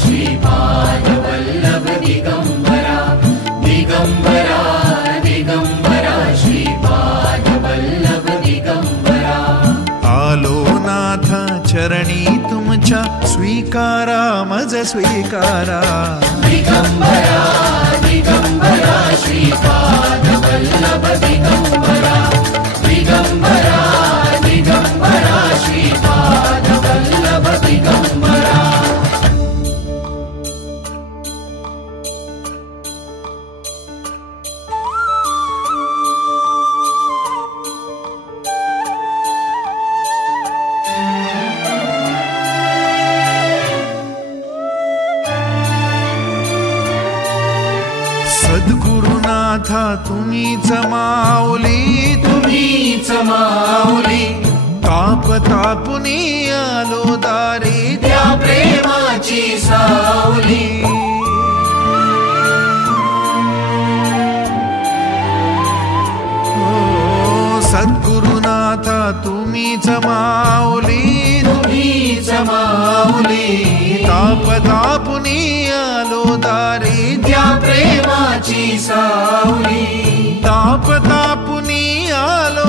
श्रीपाद वल्लभ दिगंबरा दिगंबरा दिगंबरा श्रीपाद वल्लभ दिगंबरा। आलो नाथ चरणी तुमच्या स्वीकारा मज स्वीकारा दिगंबरा दिगंबरा श्रीपाद वल्लभ दिगंबरा दिगंबरा दिगंबरा श्रीपाद वल्लभ दिगंबरा। सद्गुरुनाथा तुम्हीच माऊली तुम्हीच माऊली ताप तापुनी आलो दारी त्या प्रेमाची सावली। सद्गुरुनाथा तुम्हीच माऊली तुम्हीच माऊली ताप तापुनी आलो दारी त्या प्रेमाची सावली। ताप तापुनी आलो